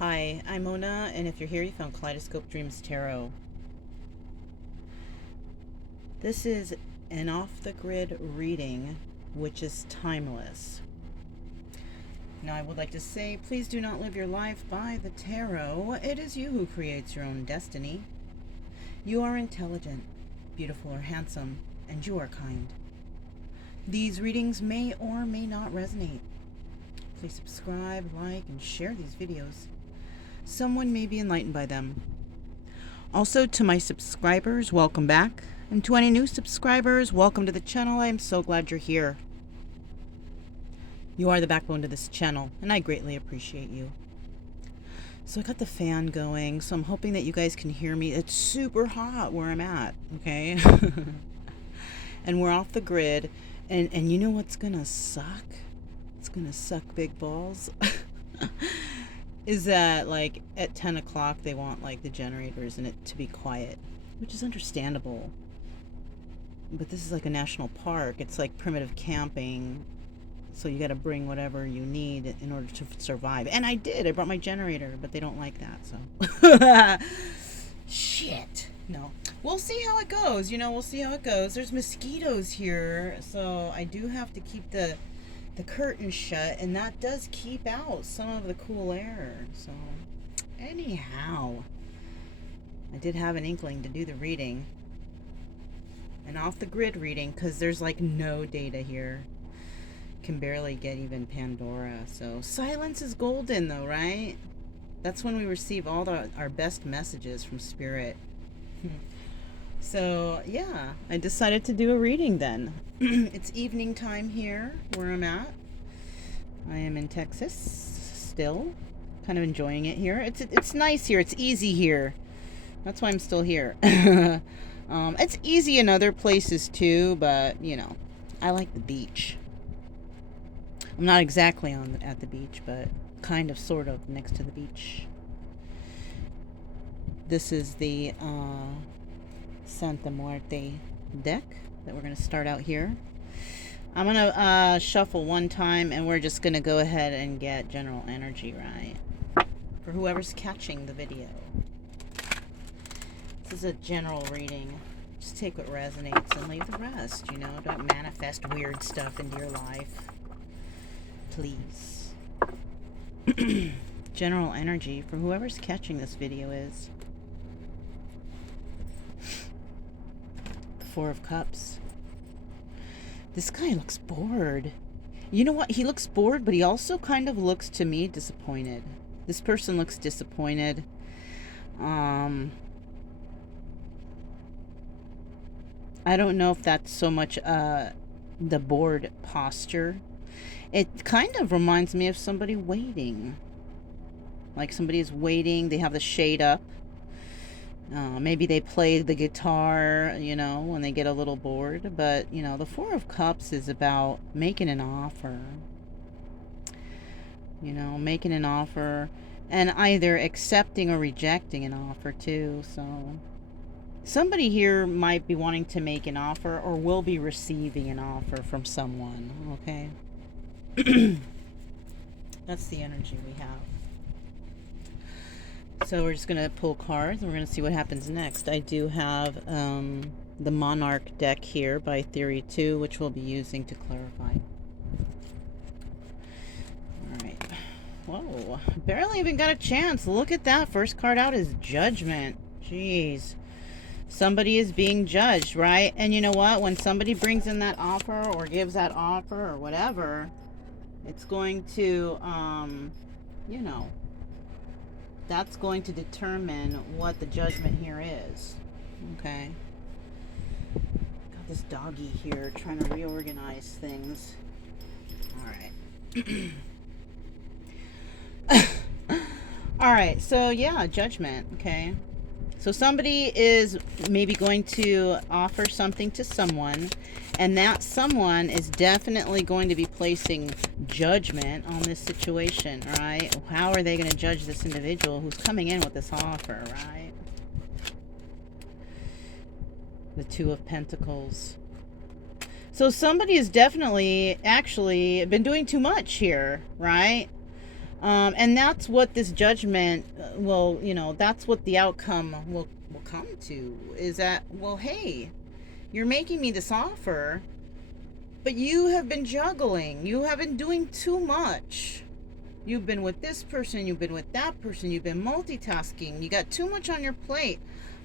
Hi, I'm Mona, and if you're here, you found Kaleidoscope Dreams Tarot. This is an off-the-grid reading, which is timeless. Now, I would like to say, please do not live your life by the tarot. It is you who creates your own destiny. You are intelligent, beautiful, or handsome, and you are kind. These readings may or may not resonate. Please subscribe, like, and share these videos. Someone may be enlightened by them. Also, to my subscribers, welcome back. And to any new subscribers, welcome to the channel. I am so glad you're here. You are the backbone to this channel, and I greatly appreciate you. So I got the fan going, so I'm hoping that you guys can hear me. It's super hot where I'm at, okay? And we're off the grid, and you know what's gonna suck? It's gonna suck big balls. Is that, like, at 10 o'clock they want, like, the generators and it to be quiet, which is understandable. But this is like a national park. It's like primitive camping, so you got to bring whatever you need in order to survive. And I did. I brought my generator, but they don't like that, so. Shit. No. We'll see how it goes. We'll see how it goes. There's mosquitoes here, so I do have to keep the curtain shut, and that does keep out some of the cool air. So anyhow, I did have an inkling to do the reading, an off the grid reading, because there's like no data here. Can barely get even Pandora. So silence is golden though, right? That's when we receive all our best messages from spirit. So yeah, I decided to do a reading then. It's evening time here where I'm at. I am in Texas still, kind of enjoying it here. It's nice here. It's easy here. That's why I'm still here. It's easy in other places too, but I like the beach. I'm not exactly at the beach, but kind of sort of next to the beach. This is the Santa Muerte deck that we're going to start out here. I'm going to shuffle one time, and we're just going to go ahead and get general energy, right? For whoever's catching the video. This is a general reading. Just take what resonates and leave the rest, Don't manifest weird stuff into your life. Please. General energy for whoever's catching this video is the Four of Cups. This guy looks bored. You know what? He looks bored, but he also kind of looks to me disappointed. This person looks disappointed. I don't know if that's so much the bored posture. It kind of reminds me of somebody waiting. Like somebody is waiting. They have the shade up. Maybe they play the guitar, when they get a little bored. But, the Four of Cups is about making an offer. Making an offer. And either accepting or rejecting an offer, too. So somebody here might be wanting to make an offer or will be receiving an offer from someone. Okay? That's the energy we have. So we're just going to pull cards, and we're going to see what happens next. I do have the Monarch deck here by Theory 2, which we'll be using to clarify. Alright. Whoa. Barely even got a chance. Look at that. First card out is Judgment. Jeez. Somebody is being judged, right? And you know what? When somebody brings in that offer or gives that offer or whatever, it's going to, that's going to determine what the judgment here is. Okay. Got this doggy here trying to reorganize things. Alright. Alright, so yeah, judgment. Okay. So somebody is maybe going to offer something to someone, and that someone is definitely going to be placing judgment on this situation, right? How are they going to judge this individual who's coming in with this offer, right? The Two of Pentacles. So somebody has definitely actually been doing too much here, right? And that's what this judgment will, that's what the outcome will come to, is that, well, hey, you're making me this offer, but you have been juggling. You have been doing too much. You've been with this person, you've been with that person, you've been multitasking. You got too much on your plate.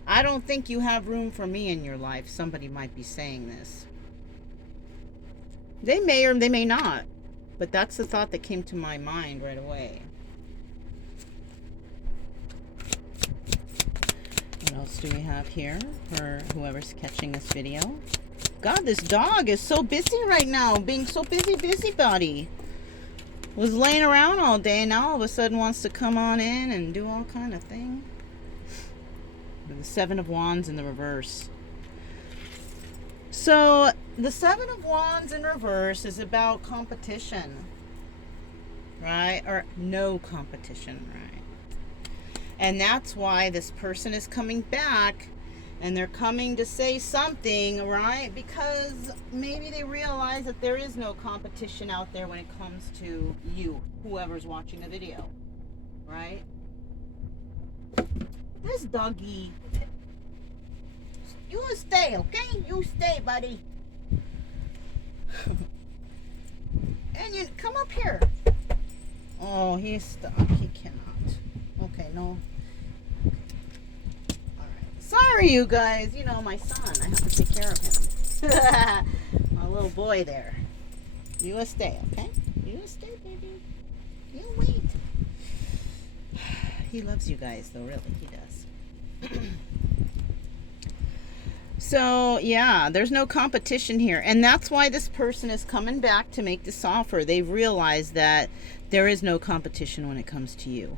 I don't think you have room for me in your life. Somebody might be saying this. They may or they may not. But that's the thought that came to my mind right away. What else do we have here for whoever's catching this video? God, this dog is so busy right now, being so busybody. Was laying around all day, and now all of a sudden wants to come on in and do all kind of thing. The Seven of Wands in the reverse. So the Seven of Wands in reverse is about competition, right? Or no competition, right? And that's why this person is coming back, and they're coming to say something, right? Because maybe they realize that there is no competition out there when it comes to you, whoever's watching the video, right? This doggy, you stay, okay? You stay, buddy. And you come up here. Oh, he's stuck. He cannot. Okay, no. Sorry, you guys. You know, my son. I have to take care of him. My little boy there. You stay, okay? You stay, baby. You wait. He loves you guys, though, really. He does. So, yeah, there's no competition here. And that's why this person is coming back to make this offer. They've realized that there is no competition when it comes to you.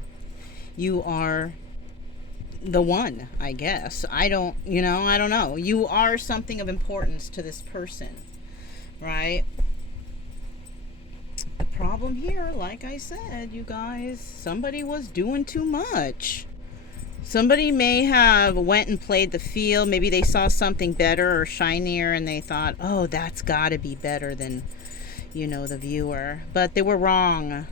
You are the one, I guess. I don't know. You are something of importance to this person, right? The problem here, like I said, you guys, somebody was doing too much. Somebody may have went and played the field. Maybe they saw something better or shinier and they thought, oh, that's got to be better than, the viewer. But they were wrong.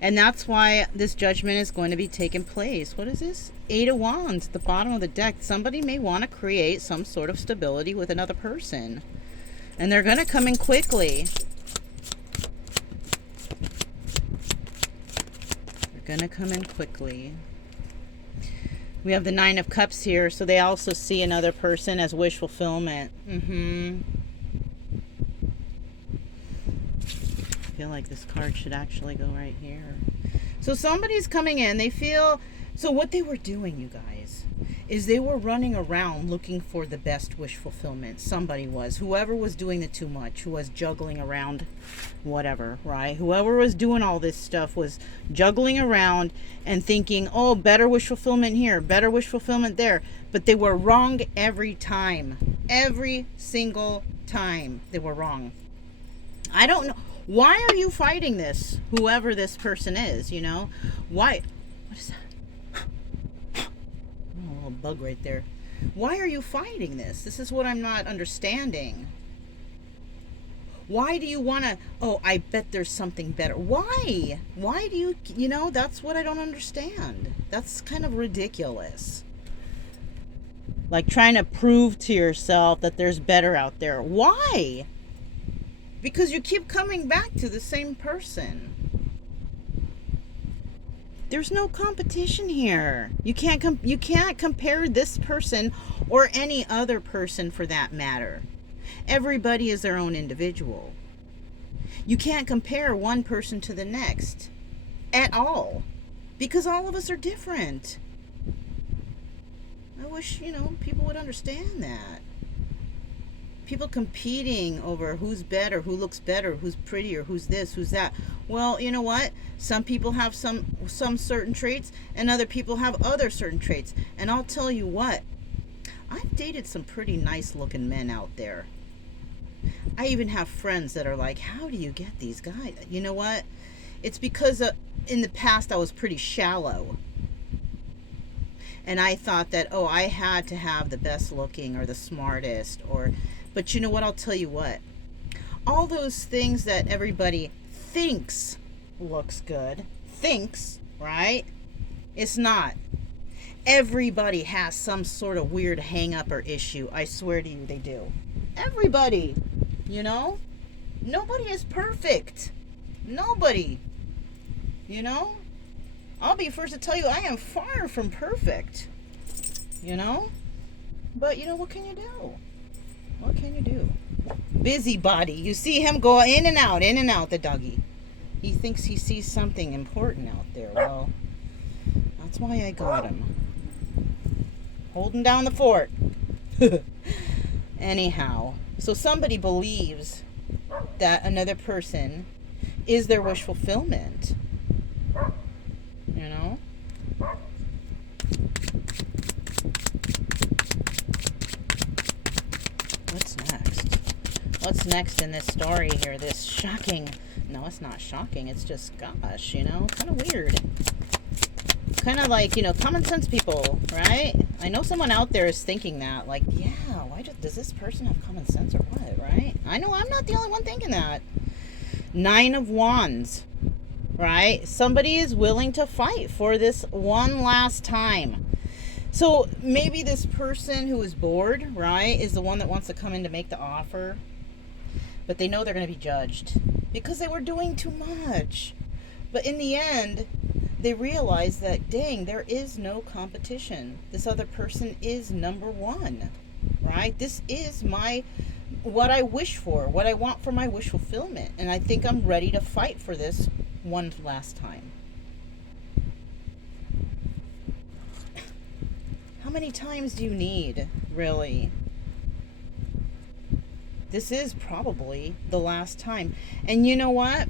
And that's why this judgment is going to be taking place. What is this? Eight of Wands at the bottom of the deck. Somebody may want to create some sort of stability with another person. And they're going to come in quickly. They're going to come in quickly. We have the Nine of Cups here, so they also see another person as wish fulfillment. I feel like this card should actually go right here. So somebody's coming in. They feel... So what they were doing, you guys, is they were running around looking for the best wish fulfillment. Somebody was. Whoever was doing the too much, who was juggling around whatever, right? Whoever was doing all this stuff was juggling around and thinking, oh, better wish fulfillment here, better wish fulfillment there. But they were wrong every time. Every single time they were wrong. I don't know. Why are you fighting this? Whoever this person is, Why? What is that? Oh, a little bug right there. Why are you fighting this? This is what I'm not understanding. Why do you want to... Oh, I bet there's something better. Why? Why do you... that's what I don't understand. That's kind of ridiculous. Like trying to prove to yourself that there's better out there. Why? Because you keep coming back to the same person. There's no competition here. You can't compare this person or any other person for that matter. Everybody is their own individual. You can't compare one person to the next at all, because all of us are different. I wish, people would understand that. People competing over who's better, who looks better, who's prettier, who's this, who's that. Well, you know what? Some people have some certain traits, and other people have other certain traits. And I'll tell you what, I've dated some pretty nice looking men out there. I even have friends that are like, how do you get these guys? You know what? It's because in the past I was pretty shallow. And I thought that, oh, I had to have the best looking or the smartest but you know what? I'll tell you what. All those things that everybody thinks looks good, thinks, right? It's not. Everybody has some sort of weird hang up or issue. I swear to you, they do. Everybody, you know? Nobody is perfect. Nobody. You know? I'll be first to tell you I am far from perfect. You know? But, you know, what can you do? What can you do? Busybody. You see him go in and out, the doggy. He thinks he sees something important out there. Well, that's why I got him. Holding down the fort. Anyhow, so somebody believes that another person is their wish fulfillment. You know? What's next? What's next in this story here? This shocking... No, it's not shocking. It's just, gosh, you know, kind of weird. Kind of like, you know, common sense people, right? I know someone out there is thinking that, like, yeah, why does this person have common sense or what, right? I know I'm not the only one thinking that. 9 of Wands, right? Somebody is willing to fight for this one last time. So maybe this person who is bored, right, is the one that wants to come in to make the offer. But they know they're going to be judged because they were doing too much. But in the end, they realize that, dang, there is no competition. This other person is number one, right? This is what I wish for, what I want for my wish fulfillment. And I think I'm ready to fight for this one last time. How many times do you need, really? This is probably the last time. And you know what?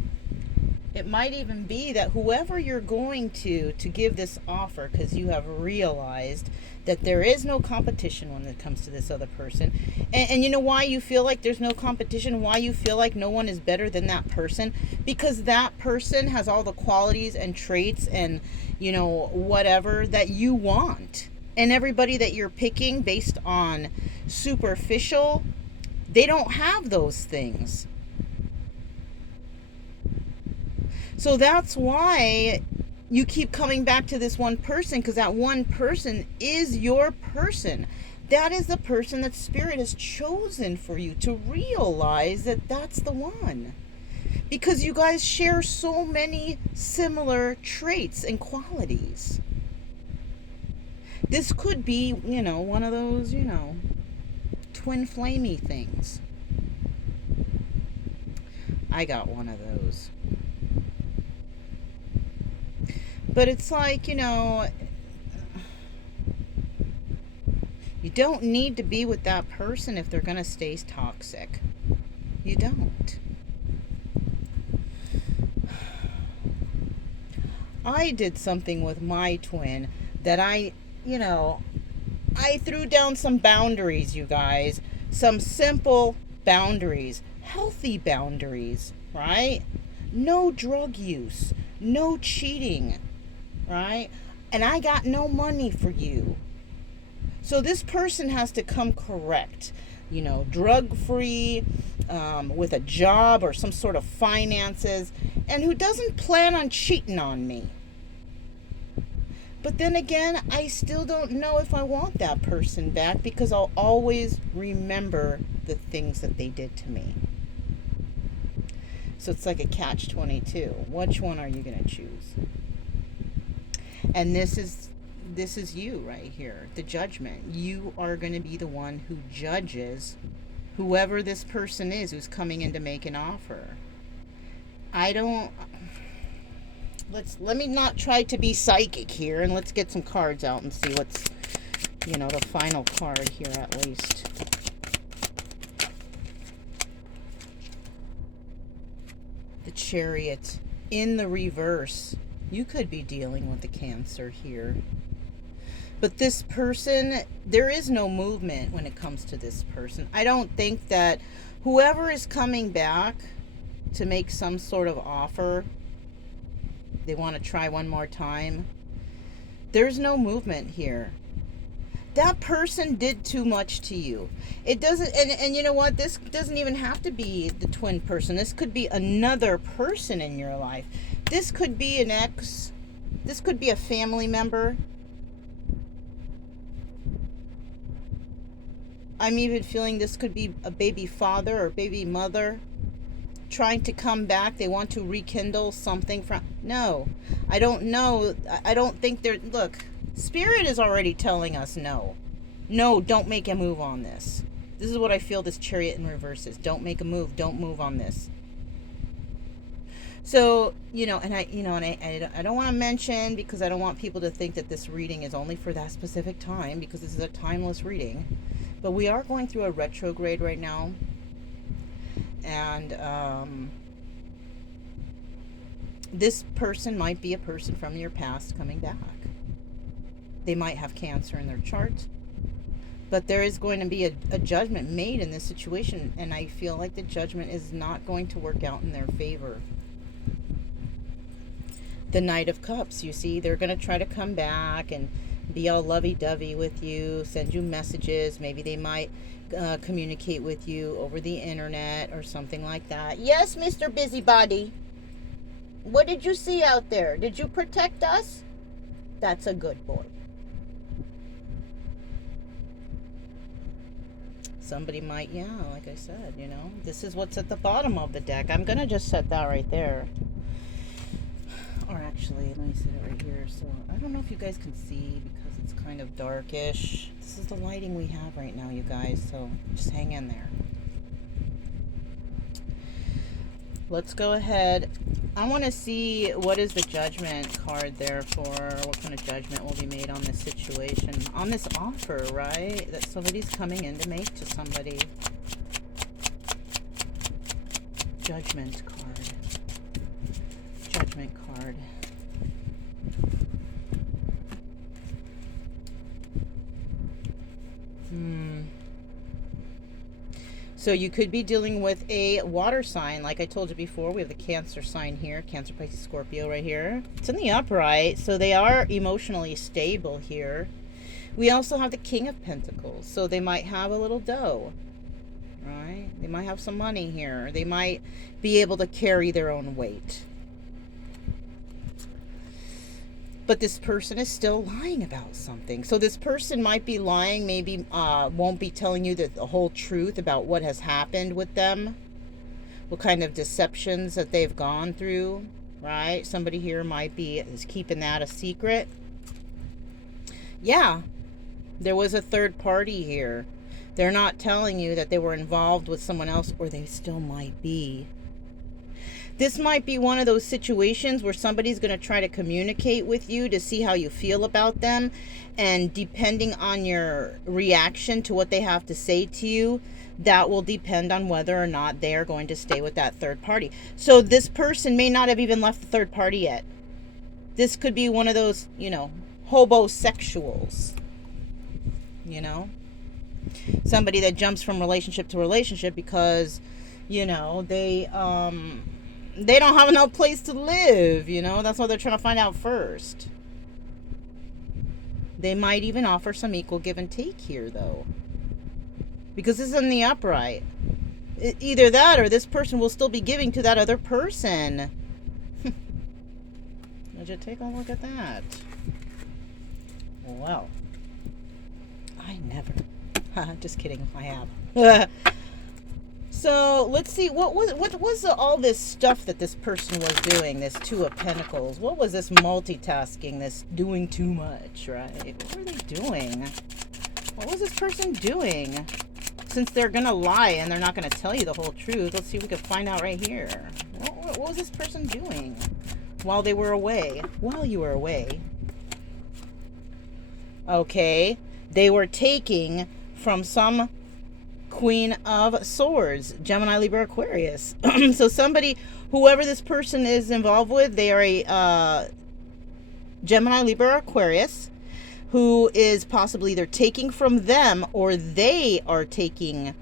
It might even be that whoever you're going to give this offer, because you have realized that there is no competition when it comes to this other person. And you know why you feel like there's no competition? Why you feel like no one is better than that person? Because that person has all the qualities and traits and, you know, whatever that you want. And everybody that you're picking based on superficial, they don't have those things. So that's why you keep coming back to this one person, because that one person is your person. That is the person that Spirit has chosen for you to realize that that's the one. Because you guys share so many similar traits and qualities. This could be, you know, one of those, you know, twin flamey things. I got one of those. But it's like, you know, you don't need to be with that person if they're going to stay toxic. You don't. I did something with my twin that I threw down some boundaries, you guys. Some simple boundaries. Healthy boundaries, right? No drug use. No cheating, right? And I got no money for you. So this person has to come correct. You know, drug-free, with a job or some sort of finances, and who doesn't plan on cheating on me. But then again, I still don't know if I want that person back, because I'll always remember the things that they did to me. So it's like a catch-22. Which one are you going to choose? And this is you right here, the judgment. You are going to be the one who judges whoever this person is who's coming in to make an offer. Let me not try to be psychic here, and let's get some cards out and see what's, you know, the final card here at least. The Chariot in the reverse. You could be dealing with the Cancer here. But this person, there is no movement when it comes to this person. I don't think that whoever is coming back to make some sort of offer, they want to try one more time, there's no movement here. That person did too much to you. It doesn't, and you know what? This doesn't even have to be the twin person. This could be another person in your life. This could be an ex. This could be a family member. I'm even feeling this could be a baby father or baby mother trying to come back. They want to rekindle something from... No, I don't know. I don't think they're... Look, Spirit is already telling us no. No, don't make a move on this. This is what I feel this Chariot in reverse is. Don't make a move. Don't move on this. So, and I don't want to mention, because I don't want people to think that this reading is only for that specific time, because this is a timeless reading. But we are going through a retrograde right now. And this person might be a person from your past coming back. They might have Cancer in their chart. But there is going to be a judgment made in this situation. And I feel like the judgment is not going to work out in their favor. The Knight of Cups, you see, they're going to try to come back and be all lovey-dovey with you, send you messages. Maybe they might communicate with you over the internet or something like that. Yes, Mr. Busybody. What did you see out there? Did you protect us? That's a good boy. Somebody might, yeah, like I said, this is what's at the bottom of the deck. I'm going to just set that right there. Or actually, let me set it right here. So I don't know if you guys can see because it's kind of darkish. This is the lighting we have right now, you guys. So just hang in there. Let's go ahead. I want to see what is the judgment card there for. What kind of judgment will be made on this situation. On this offer, right? That somebody's coming in to make to somebody. Judgment card. Judgment card. So you could be dealing with a water sign. Like I told you before, we have the Cancer sign here. Cancer, Pisces, Scorpio right here. It's in the upright, so they are emotionally stable here. We also have the King of Pentacles. So they might have a little dough, right? They might have some money here. They might be able to carry their own weight. But this person is still lying about something. So this person might be lying, maybe won't be telling you the whole truth about what has happened with them. What kind of deceptions that they've gone through, right? Somebody here might be keeping that a secret. Yeah, there was a third party here. They're not telling you that they were involved with someone else, or they still might be. This might be one of those situations where somebody's going to try to communicate with you to see how you feel about them. And depending on your reaction to what they have to say to you, that will depend on whether or not they are going to stay with that third party. So this person may not have even left the third party yet. This could be one of those, hobosexuals. Somebody that jumps from relationship to relationship because, they don't have no place to live, That's why they're trying to find out first. They might even offer some equal give and take here, though. Because this is in the upright. Either that or this person will still be giving to that other person. Would you take a look at that? Well, I never. Just kidding, I have. So let's see, what was all this stuff that this person was doing, this Two of Pentacles? What was this multitasking, this doing too much, right? What were they doing? What was this person doing? Since they're going to lie and they're not going to tell you the whole truth, let's see if we can find out right here. What was this person doing while they were away? While you were away. Okay, they were taking from some Queen of Swords, Gemini, Libra, Aquarius. So somebody, whoever this person is involved with, they are a Gemini, Libra, Aquarius, who is possibly either taking from them or they are taking.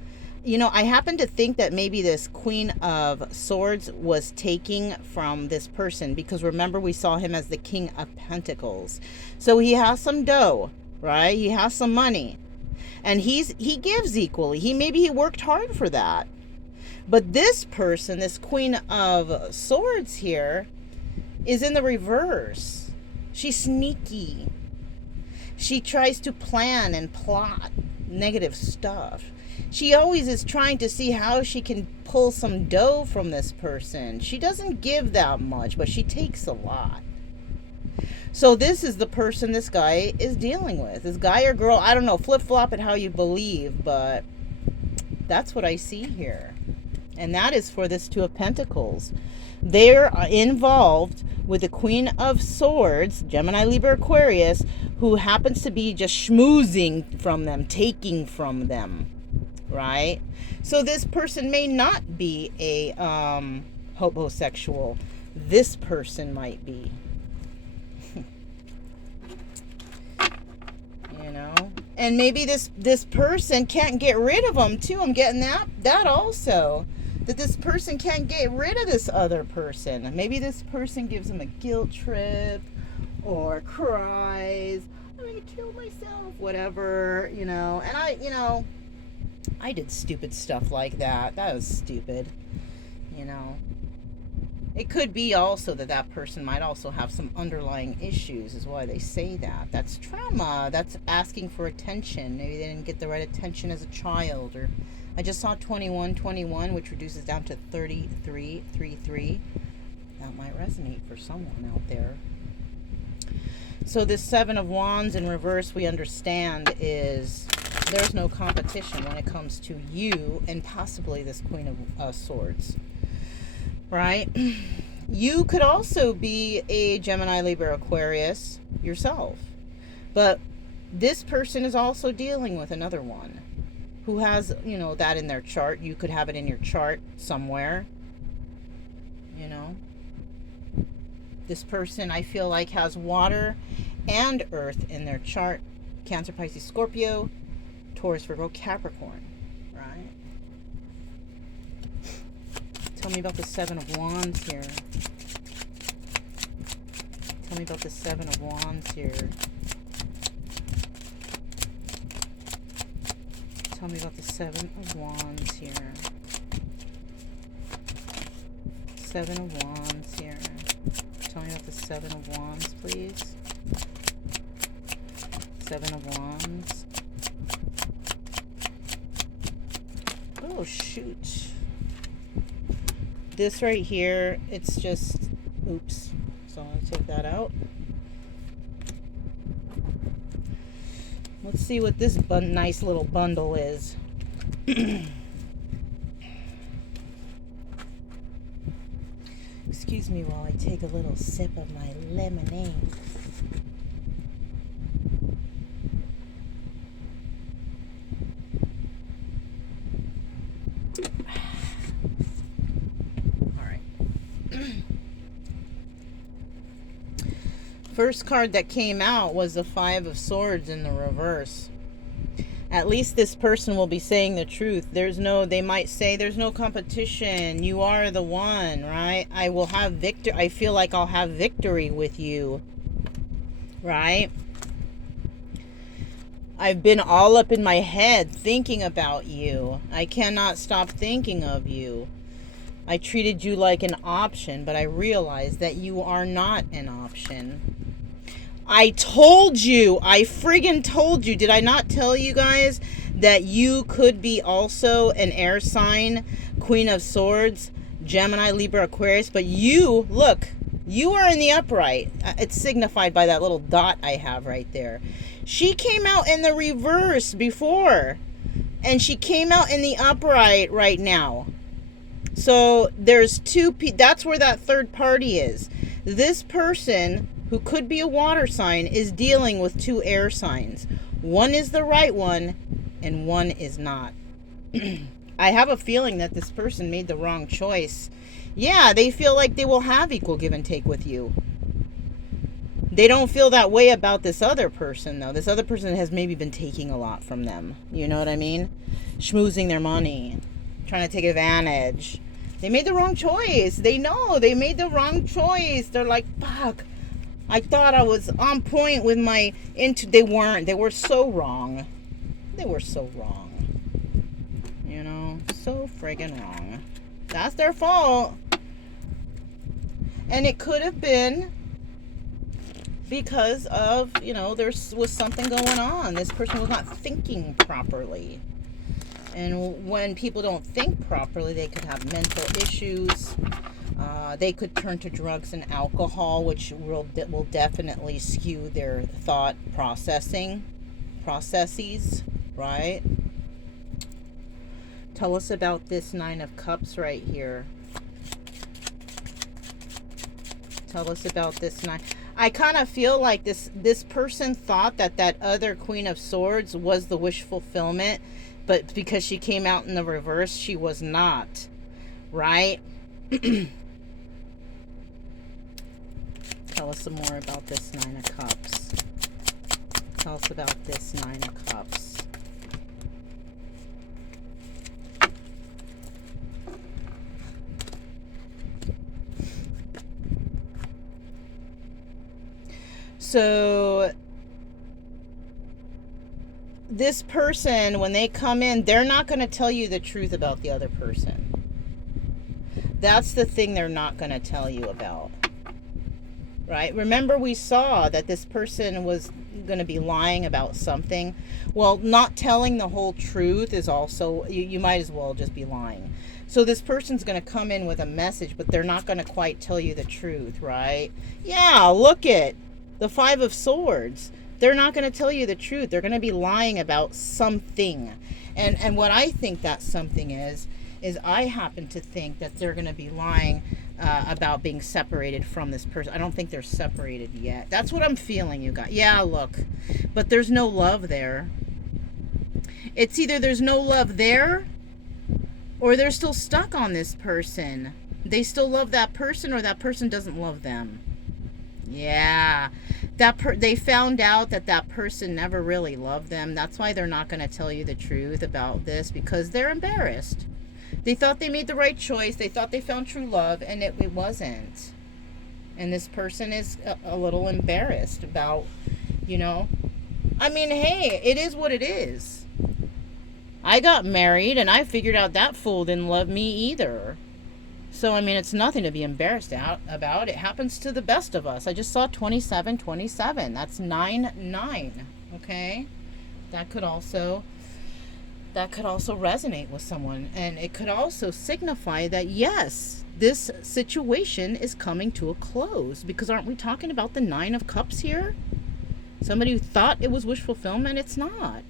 I happen to think that maybe this Queen of Swords was taking from this person, because remember we saw him as the King of Pentacles. So he has some dough, right? He has some money. And he gives equally. Maybe he worked hard for that. But this person, this Queen of Swords here, is in the reverse. She's sneaky. She tries to plan and plot negative stuff. She always is trying to see how she can pull some dough from this person. She doesn't give that much, but she takes a lot. So this is the person this guy is dealing with. This guy or girl, I don't know, flip-flop it how you believe, but that's what I see here. And that is for this Two of Pentacles. They're involved with the Queen of Swords, Gemini, Libra, Aquarius, who happens to be just schmoozing from them, taking from them, right? So this person may not be a homosexual. This person might be. You know? And maybe this person can't get rid of them too. I'm getting that also. That this person can't get rid of this other person. Maybe this person gives them a guilt trip or cries, I'm gonna kill myself, whatever, you know. And I did stupid stuff like that. That was stupid, you know. It could be also that person might also have some underlying issues, is why they say that. That's trauma. That's asking for attention. Maybe they didn't get the right attention as a child. Or I just saw 2121, which reduces down to 3333. That might resonate for someone out there. So this Seven of Wands in reverse, we understand, is there's no competition when it comes to you and possibly this Queen of Swords. Right? You could also be a Gemini, Libra, Aquarius yourself. But this person is also dealing with another one who has, you know, that in their chart. You could have it in your chart somewhere. You know? This person, I feel like, has water and earth in their chart. Cancer, Pisces, Scorpio, Taurus, Virgo, Capricorn. Right? Tell me about the Seven of Wands here. Tell me about the Seven of Wands here. Tell me about the Seven of Wands here. Seven of Wands here. Tell me about the Seven of Wands, please. Seven of Wands. Oh, shoot. This right here, it's just, oops. So I'm going to take that out. Let's see what this nice little bundle is. Excuse me while I take a little sip of my lemonade. First card that came out was the Five of Swords in the reverse. At least this person will be saying the truth. They might say there's no competition. You are the one, right? I will have victory. I feel like I'll have victory with you, right? I've been all up in my head thinking about you. I cannot stop thinking of you. I treated you like an option, but I realized that you are not an option. I told you. I friggin' told you. Did I not tell you guys that you could be also an air sign, Queen of Swords, Gemini, Libra, Aquarius? But you, look, you are in the upright. It's signified by that little dot I have right there. She came out in the reverse before, and she came out in the upright right now. So there's that's where that third party is. This person, who could be a water sign, is dealing with two air signs. One is the right one, and one is not. I have a feeling that this person made the wrong choice. Yeah, they feel like they will have equal give and take with you. They don't feel that way about this other person, though. This other person has maybe been taking a lot from them. You know what I mean? Schmoozing their money. Trying to take advantage. They made the wrong choice. They know they made the wrong choice. They're like, fuck. I thought I was on point with my... They weren't. They were so wrong. They were so wrong. You know? So friggin' wrong. That's their fault. And it could have been because of, there was something going on. This person was not thinking properly. And when people don't think properly, they could have mental issues. They could turn to drugs and alcohol, which will definitely skew their thought processes, right? Tell us about this Nine of Cups right here. Tell us about this nine. I kind of feel like this person thought that other Queen of Swords was the wish fulfillment, but because she came out in the reverse, she was not, right? Tell us some more about this Nine of Cups. Tell us about this Nine of Cups. So this person, when they come in, they're not going to tell you the truth about the other person. That's the thing they're not going to tell you about. Right? Remember, we saw that this person was going to be lying about something. Well, not telling the whole truth is also, you might as well just be lying. So this person's going to come in with a message, but they're not going to quite tell you the truth, right? Yeah, look at the Five of Swords. They're not going to tell you the truth. They're going to be lying about something. And what I think that something is I happen to think that they're going to be lying about being separated from this person. I don't think they're separated yet. That's what I'm feeling, you guys. Yeah, look. But there's no love there. It's either there's no love there or they're still stuck on this person. They still love that person, or that person doesn't love them. Yeah. They found out that person never really loved them. That's why they're not going to tell you the truth about this, because they're embarrassed. They thought they made the right choice. They thought they found true love, and it wasn't. And this person is a little embarrassed about, I mean, hey, it is what it is. I got married, and I figured out that fool didn't love me either. So, I mean, it's nothing to be embarrassed about. It happens to the best of us. I just saw 2727. That's 99. Okay? That could also resonate with someone. And it could also signify that, yes, this situation is coming to a close. Because aren't we talking about the Nine of Cups here? Somebody who thought it was wish fulfillment, it's not.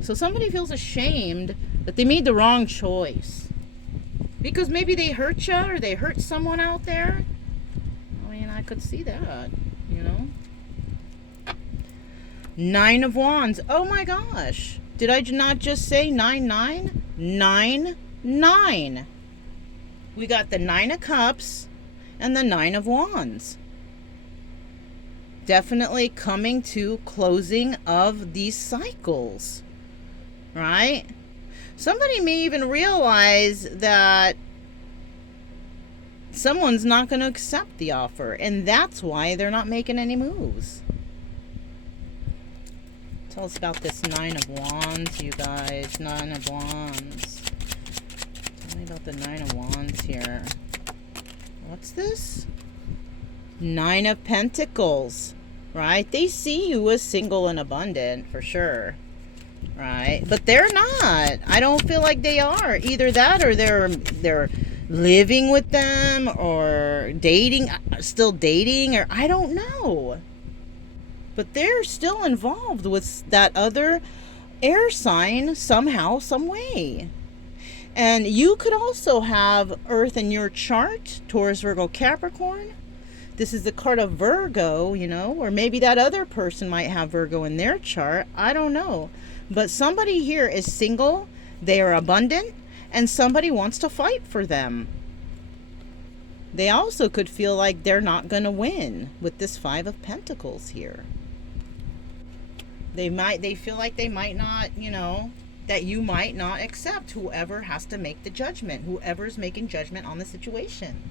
So somebody feels ashamed that they made the wrong choice. Because maybe they hurt you, or they hurt someone out there. I mean, I could see that, Nine of Wands. Oh my gosh. Did I not just say 99? 9. We got the Nine of Cups and the Nine of Wands. Definitely coming to closing of these cycles. Right? Somebody may even realize that someone's not going to accept the offer, and that's why they're not making any moves. Tell us about this Nine of Wands, you guys. Nine of Wands. Tell me about the Nine of Wands here. What's this? Nine of Pentacles. Right? They see you as single and abundant, for sure. Right? But they're not. I don't feel like they are. Either that, or they're living with them, or still dating, or I don't know. But they're still involved with that other air sign somehow, some way. And you could also have Earth in your chart, Taurus, Virgo, Capricorn. This is the card of Virgo, or maybe that other person might have Virgo in their chart. I don't know. But somebody here is single, they are abundant, and somebody wants to fight for them. They also could feel like they're not going to win with this Five of Pentacles here. They feel like they might not, that you might not accept whoever has to make the judgment, whoever's making judgment on the situation.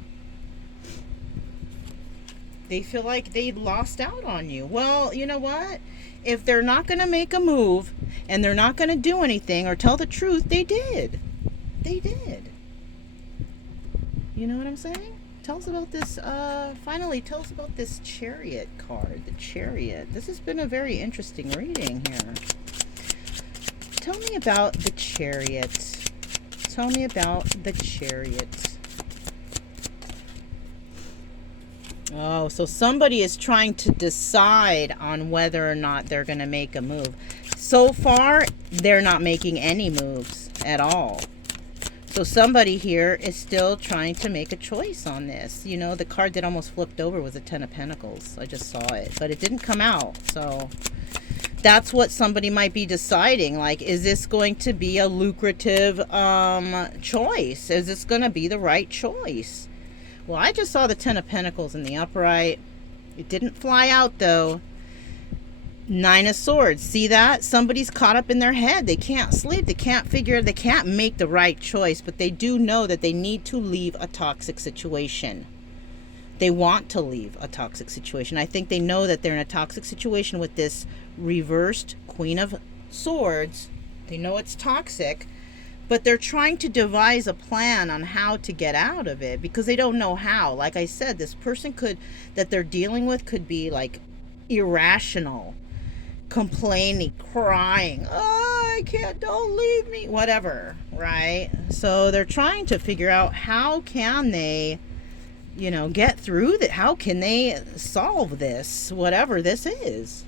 They feel like they lost out on you. Well, you know what? If they're not going to make a move and they're not going to do anything or tell the truth, they did. They did. You know what I'm saying? tell us about this, finally, tell us about this Chariot card, the Chariot. This has been a very interesting reading here. Tell me about the Chariot. Tell me about the Chariot. Oh, so somebody is trying to decide on whether or not they're going to make a move. So far, they're not making any moves at all. So somebody here is still trying to make a choice on this. You know, the card that almost flipped over was a Ten of Pentacles. I just saw it, but it didn't come out. So that's what somebody might be deciding. Like, is this going to be a lucrative choice? Is this going to be the right choice? Well, I just saw the Ten of Pentacles in the upright. It didn't fly out, though. Nine of Swords. See that? Somebody's caught up in their head. They can't sleep. They can't figure. They can't make the right choice. But they do know that they need to leave a toxic situation. They want to leave a toxic situation. I think they know that they're in a toxic situation with this reversed Queen of Swords. They know it's toxic. But they're trying to devise a plan on how to get out of it because they don't know how. Like I said, this person that they're dealing with could be like irrational, complaining, crying. Oh, I can't, don't leave me, whatever, right? So they're trying to figure out how can they, you know, get through that. How can they solve this, whatever this is?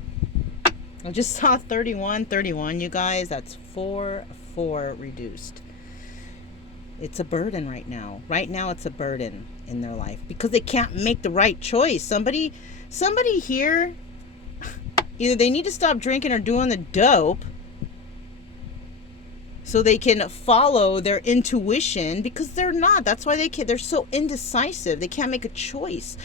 I just saw 31, you guys. That's 4 reduced. It's a burden right now. Right now it's a burden in their life because they can't make the right choice. Somebody here, either they need to stop drinking or doing the dope so they can follow their intuition, because they're not. That's why they're so indecisive. They can't make a choice.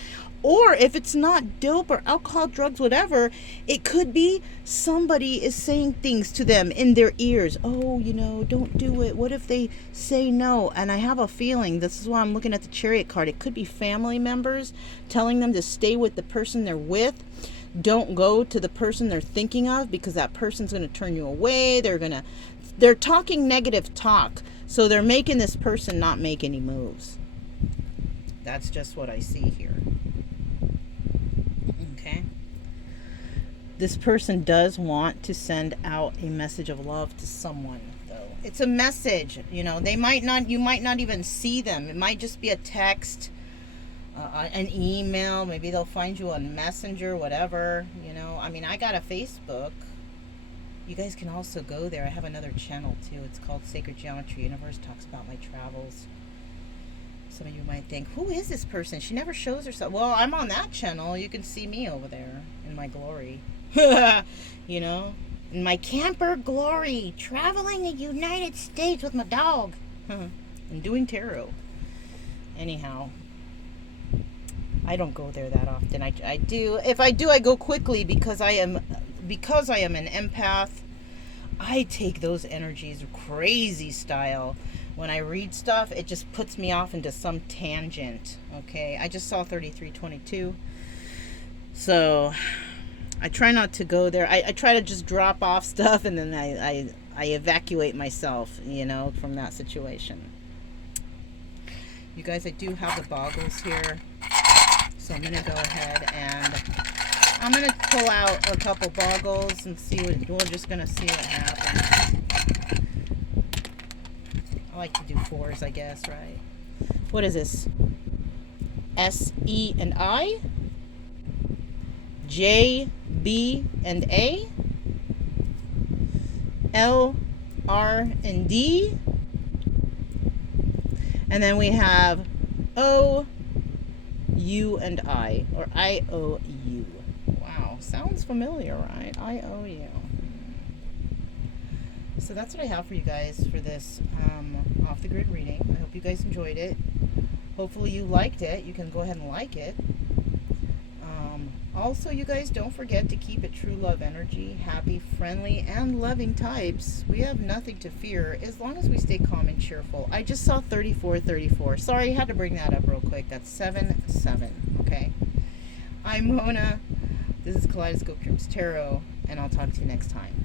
Or if it's not dope or alcohol, drugs, whatever, it could be somebody is saying things to them in their ears. Oh, you know, don't do it. What if they say no? And I have a feeling, this is why I'm looking at the Chariot card. It could be family members telling them to stay with the person they're with. Don't go to the person they're thinking of because that person's going to turn you away. They're talking negative talk. So they're making this person not make any moves. That's just what I see here. Okay. This person does want to send out a message of love to someone, though. It's a message, you know. You might not even see them. It might just be a text, an email. Maybe they'll find you on Messenger, whatever, you know. I mean, I got a Facebook. You guys can also go there. I have another channel, too. It's called Sacred Geometry Universe. Talks about my travels. Some of you might think, who is this person? She never shows herself. Well, I'm on that channel. You can see me over there in my glory. You know, in my camper glory, traveling the United States with my dog and doing tarot. Anyhow, I don't go there that often. I do. If I do, I go quickly because I am an empath. I take those energies crazy style. When I read stuff, it just puts me off into some tangent. Okay, I just saw 3322. So I try not to go there. I try to just drop off stuff and then I evacuate myself, you know, from that situation. You guys, I do have the boggles here. So I'm going to go ahead and I'm going to pull out a couple boggles and see what, we're just going to see what happens. I like to do 4s, I guess, right? What is this? S, E, and I? J, B, and A? L, R, and D? And then we have O, U, and I. Or I-O-U. Wow, sounds familiar, right? I-O-U. So that's what I have for you guys for this off the grid reading. I hope you guys enjoyed it. Hopefully you liked it. You can go ahead and like it. Also, you guys, don't forget to keep it true love energy, happy, friendly, and loving types. We have nothing to fear as long as we stay calm and cheerful. I just saw 3434. Sorry, I had to bring that up real quick. That's 77. Okay. I'm Mona. This is Kaleidoscope Dreams Tarot, and I'll talk to you next time.